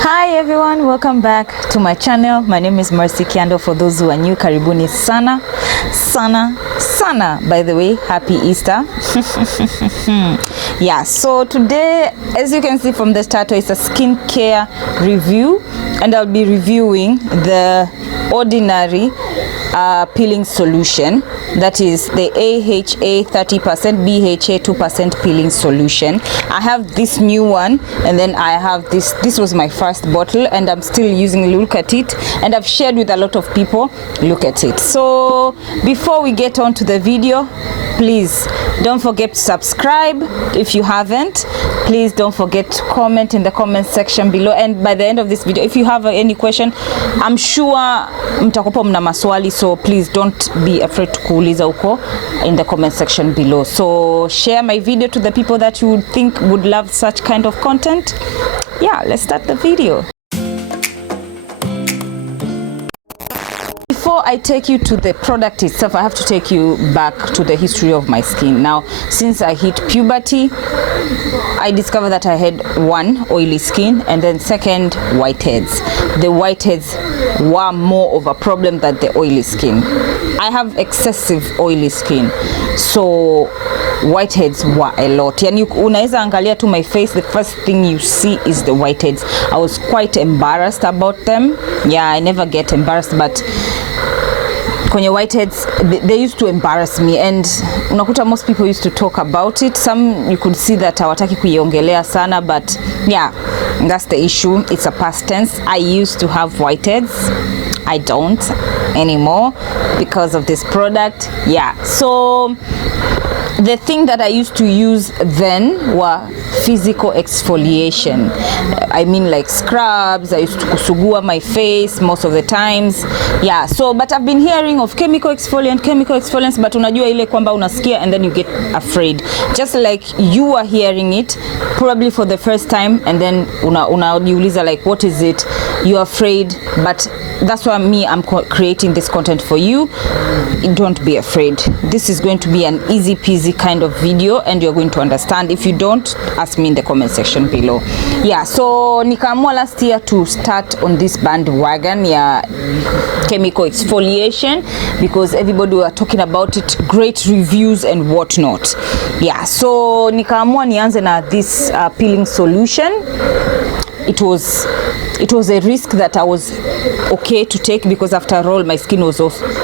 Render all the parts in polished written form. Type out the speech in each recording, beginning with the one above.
Hi everyone, welcome back to my channel. My name is Mercy Kyando. For those who are new, karibuni sana sana. By the way, happy Easter. Yeah, so today, as you can see from the title, it's a skincare review, and I'll be reviewing the Ordinary peeling solution. That is the AHA 30%, BHA 2% peeling solution. I have this new one, and then I have this. This was my first bottle, and I'm still using. Look at it, and I've shared with a lot of people. Look at it. So before we get on to the video, please don't forget to subscribe if you haven't. Please don't forget to comment in the comment section below, and by the end of this video, if you have any question, I'm sure mtakopa mna maswali, so please don't be afraid to kuuliza uko in the comment section below. So share my video to the people that you think would love such kind of content. Yeah, let's start the video. Before I take you to the product itself, I have to take you back to the history of my skin. Now, since I hit puberty, I discovered that I had one, oily skin, and then second, whiteheads. The whiteheads were more of a problem than the oily skin. I have excessive oily skin, so whiteheads were a lot. Yani unaweza angalia to my face, the first thing you see is the whiteheads. I was quite embarrassed about them. Yeah, I never get embarrassed, but kwenye whiteheads, they used to embarrass me, and unakuta most people used to talk about it. Some you could see that hawataki kuiongelea sana, but yeah, that's the issue. It's a past tense. I used to have whiteheads. I don't anymore because of this product. Yeah, so the thing that I used to use then were physical exfoliation. I mean, like scrubs. I used to kusugua my face most of the times. Yeah, so but I've been hearing of chemical exfoliants, but unajua ile kwamba unasikia and then you get afraid. Just like you are hearing it probably for the first time, and then unajiuliza like, what is it? You're afraid, but that's why I'm creating this content for you. Don't be afraid. This is going to be an easy peasy kind of video, and you're going to understand. If you don't, ask me in the comment section below. Yeah, so nikaamua last year to start on this bandwagon ya chemical exfoliation because everybody were talking about it, great reviews and whatnot. Yeah, so nikaamua nianze na this peeling solution. It was a risk that I was okay to take because after all my skin was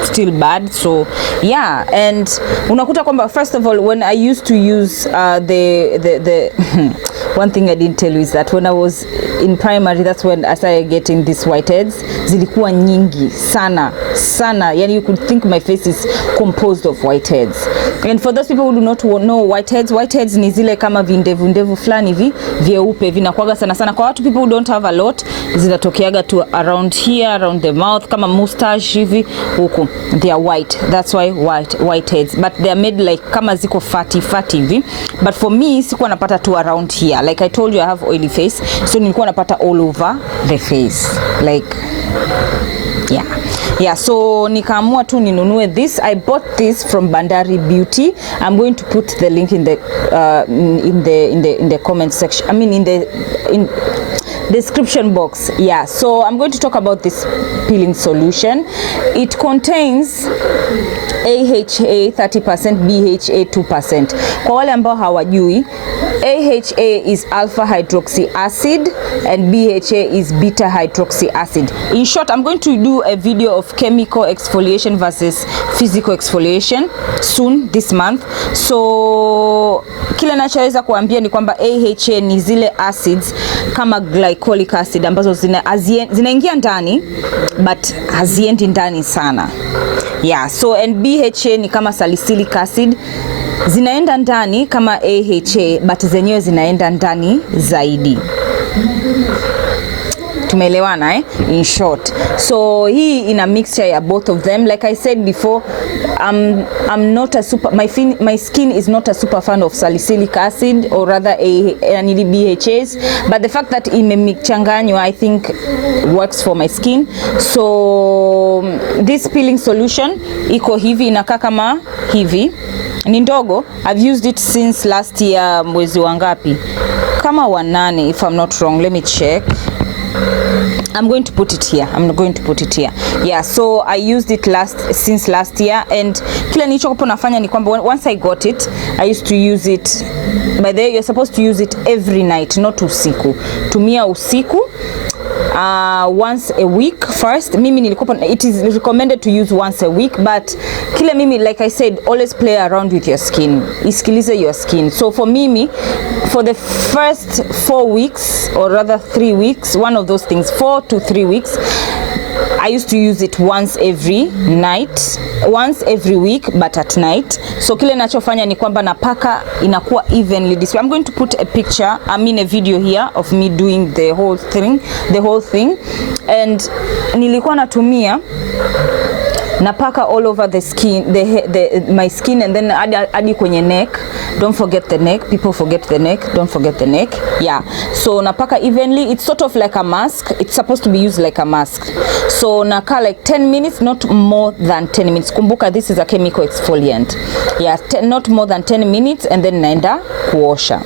still bad. So yeah, and unakuta kwamba first of all, when I used to use the one thing I didn't tell you is that when I was in primary, that's when I started getting these whiteheads. Zilikuwa nyingi sana. Yani you could think my face is composed of whiteheads. And for those people who do not know whiteheads ni zile kama vindevu fulani hivi vyeupe vinakuaga sana kwa watu people who don't have a lot, zinatokeaga to around here, around the mouth, kama mustache hivi huku. They are white. That's why whiteheads, but they are made like kama ziko fatty hivi. But for me, sikuwa napata tu around here. Like I told you, I have oily face, so nilikuwa napata all over the face. Like yeah, so nikaamua tu ninunue this. I bought this from Bandari Beauty. I'm going to put the link in the comment section. I mean in description box. Yeah, so I'm going to talk about this peeling solution. It contains AHA 30%, BHA 2%. Kwa wale ambao hawajui, AHA is alpha hydroxy acid and BHA is beta hydroxy acid. In short, I'm going to do a video of chemical exfoliation versus physical exfoliation soon this month. So kile nachoweza kuambia ni kwamba AHA ni zile acids kama glycolic acid ambazo zinaingia ndani but haziendi ndani sana. Yeah, so and BHA ni kama salicylic acid, zinaenda ndani kama AHA but zenyewe zinaenda ndani zaidi. Tumeelewana in short. So hii ina mixture ya both of them. Like I said before, I'm not a my skin is not a super fan of salicylic acid or rather BHAs, but the fact that imechanganywa I think works for my skin. So this peeling solution iko hivi, inakaa kama hivi. Ni ndogo. I've used it since last year mwezi wangapi? Kama 8, if I'm not wrong. Let me check. I'm going to put it here. Yeah, so I used it since last year, and kila nilichokuwa nafanya ni kwamba once I got it, I used to use it. By the way, you're supposed to use it every night, not usiku. Tumia usiku. Once a week first. Mimi nilikuwa, it is recommended to use once a week, but kila mimi, like I said, always play around with your skin. Isikilize your skin. So for mimi, for the first 4 weeks, or rather 3 weeks, one of those things, 4 to 3 weeks, I used to use it once every week, but at night. So kile nachofanya ni kwamba napaka inakuwa evenly this way. I'm going to put a picture, a video here of me doing the whole thing. And nilikuwa natumia napaka all over the skin, my skin, and then adi kwenye neck. Don't forget the neck. People forget the neck. Don't forget the neck. Yeah. So napaka evenly. It's sort of like a mask. It's supposed to be used like a mask. So naka like 10 minutes, not more than 10 minutes. Kumbuka, this is a chemical exfoliant. Yeah, not more than 10 minutes, and then naenda kuosha.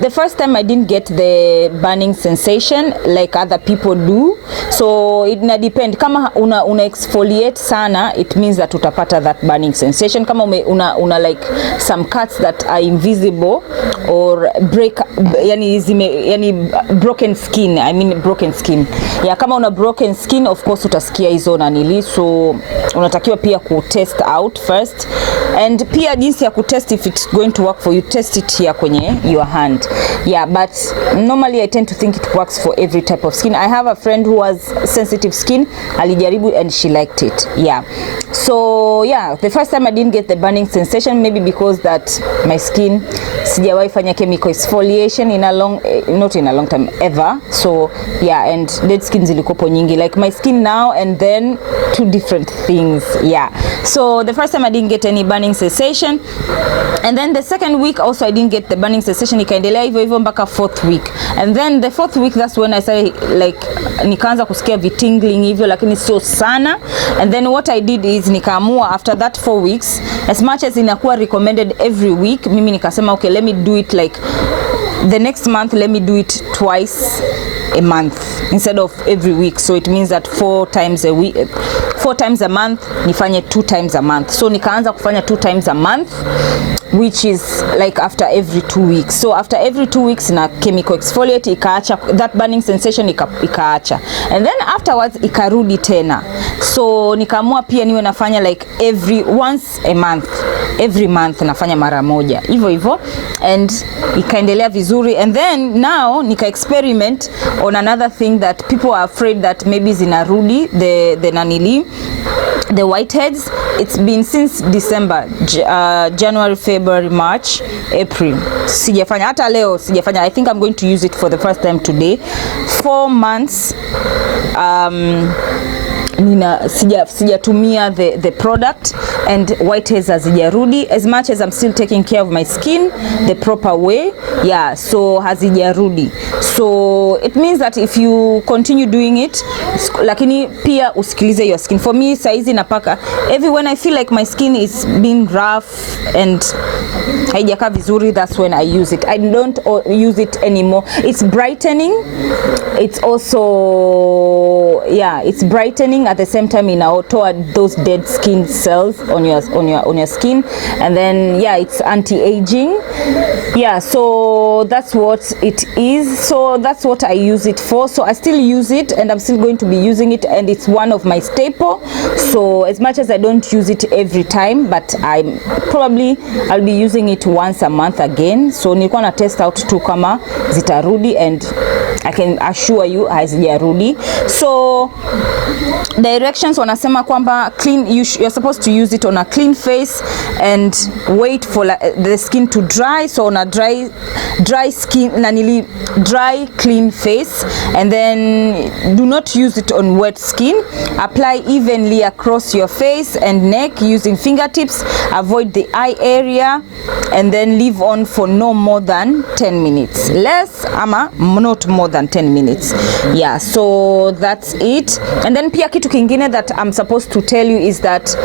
The first time I didn't get the burning sensation like other people do. So it na depend. Kama una exfoliate sana, it means that utapata that burning sensation. Kama una like some cuts that are invisible or broken skin. I mean broken skin. Yeah, kama una broken skin, of course utasikia hizo nanili. So unatakiwa pia ku-test out first. And pia jinsi ya ku-test if it's going to work for you, test it here kwenye your hand. Yeah, but normally I tend to think it works for every type of skin. I have a friend who has sensitive skin, alijaribu, and she liked it. Yeah. So yeah, the first time I didn't get the burning sensation, maybe because that my skin sijawahi fanya chemical exfoliation not in a long time ever. So yeah, and dead skin zilikopo nyingi, like my skin now and then, two different things. Yeah. So the first time I didn't get any burning sensation, and then the second week also I didn't get the burning sensation. Ikaendelea hivyo mpaka 4th week, and then the 4th week, that's when I started like nikaanza kusikia vitingling hivyo, lakini sio sana. And then what I did is nikaamua after that 4 weeks, as much as inakuwa recommended every week, mimi nikasema okay, let me do it like the next month, let me do it twice a month instead of every week. So it means that 4 times a month nifanye 2 times a month. So nikaanza kufanya 2 times a month, which is like after every 2 weeks. So after every 2 weeks na chemical exfoliate ikaacha that burning sensation, ikaacha, and then afterwards ikarudi tena. So nikaamua pia niwe nafanya like once a month, every month nafanya mara moja hivyo, and ikaendelea vizuri. And then now nika experiment on another thing that people are afraid that maybe zinarudi, the whiteheads. It's been since December, January, February, March, April. Sijafanya hata leo, sijafanya. I think I'm going to use it for the first time today. 4 months sijatumia the product, and whiteheads hazijarudi, as much as I'm still taking care of my skin the proper way. Yeah, so hazijarudi. So it means that if you continue doing it, lakini pia usikilize your skin. For me, saizi napaka when I feel like my skin is being rough and haijaka vizuri, that's when I use it. I don't use it anymore. It's brightening. It's also, yeah, it's brightening at the same time inaotoa those dead skin cells on your skin. And then yeah, it's anti-aging. Yeah, so that's what it is. So that's what I use it for. So I still use it, and I'm still going to be using it, and it's one of my staple. So as much as I don't use it every time, but I'll be using it once a month again. So nilikuwa na test out tu kama zitarudi, and I can assure you hazijarudi. So directions wanasema kwamba clean, you're supposed to use it on a clean face and wait for the skin to dry. So on a dry skin, dry clean face, and then do not use it on wet skin. Apply evenly across your face and neck using fingertips. Avoid the eye area, and then leave on for no more than 10 minutes. Less ama not more than 10 minutes. Yeah, so that's it. And then pia kitu kitu kingine that I'm supposed to tell you is that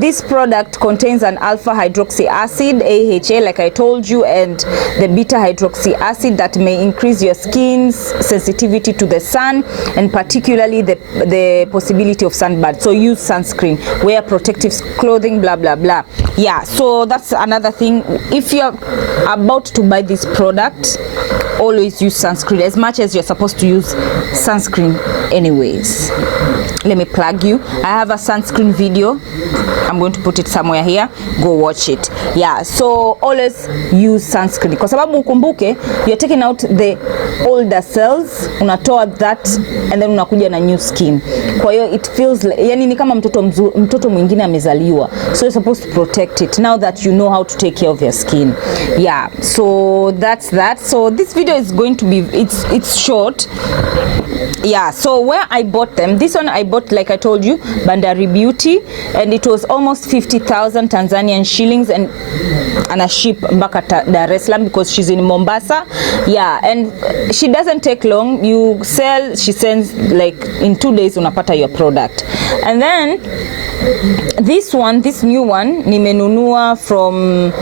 this product contains an alpha hydroxy acid, AHA, like I told you, and the beta hydroxy acid that may increase your skin's sensitivity to the sun, and particularly the possibility of sunburn. So use sunscreen, wear protective clothing, blah blah blah. Yeah, so that's another thing. If you're about to buy this product, always use sunscreen as much as you're supposed to use sunscreen anyways. Let me plug you. I have a sunscreen video. I'm going to put it somewhere here. Go watch it. Yeah, so always use sunscreen. Kwa sababu ukumbuke, you're taking out the older cells, unatoa that, and then unakuja na new skin. Kwa hiyo it feels like, yani ni kama mtoto mwingine amezaliwa. So you're supposed to protect it now that you know how to take care of your skin. Yeah, so that's that. So this video is going to be, it's short. Yeah, so where I bought them, this one I bought, like I told you, Bandari Beauty, and it was almost 50,000 Tanzanian shillings, and a ship mpaka Dar-es-Salaam because she's in Mombasa. Yeah, and she doesn't take long. You sell, she sends like in 2 days unapata your product. And then this new one nimenunua from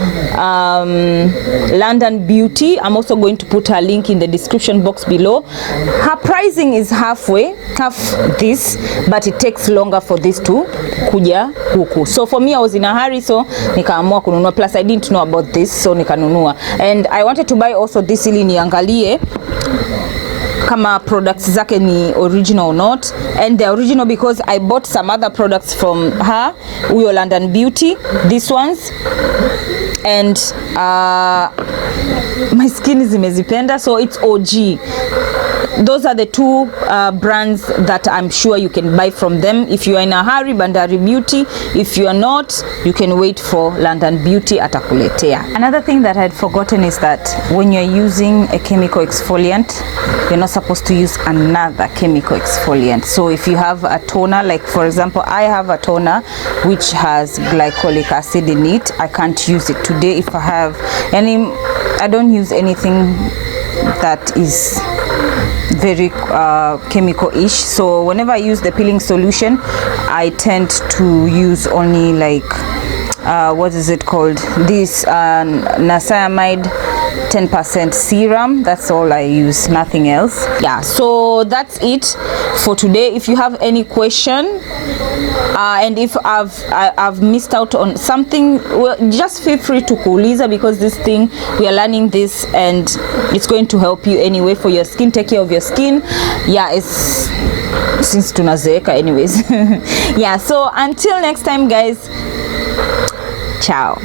London Beauty. I'm also going to put her link in the description box below. Her pricing is half this, but it takes longer for this to kuja huku. So for me, I was in a hurry, so nikaamua kununua. Plus I didn't know about this, so nikanunua. And I wanted to buy also this ili niangalie kama products zake ni original or not, and they're original because I bought some other products from her, Uyo London Beauty, these ones, and my skin is imezipenda, so it's OG. Those are the two brands that I'm sure you can buy from them. If you are in a hurry, Bandari Beauty. If you are not, you can wait for London Beauty atakuletea. Another thing that I had forgotten is that when you're using a chemical exfoliant, you're not supposed to use another chemical exfoliant. So if you have a toner, like for example, I have a toner which has glycolic acid in it, I can't use it today. If I have any, I don't use anything that is very chemical-ish. So whenever I use the peeling solution, I tend to use only like what is it called, this niacinamide 10% serum. That's all I use, nothing else. Yeah, so that's it for today. If you have any question, and if I've missed out on something, well, just feel free to kuuliza, because this thing, we are learning this and it's going to help you anyway for your skin. Take care of your skin. Yeah, it's since tunazeeka anyways. Yeah, so until next time guys, ciao.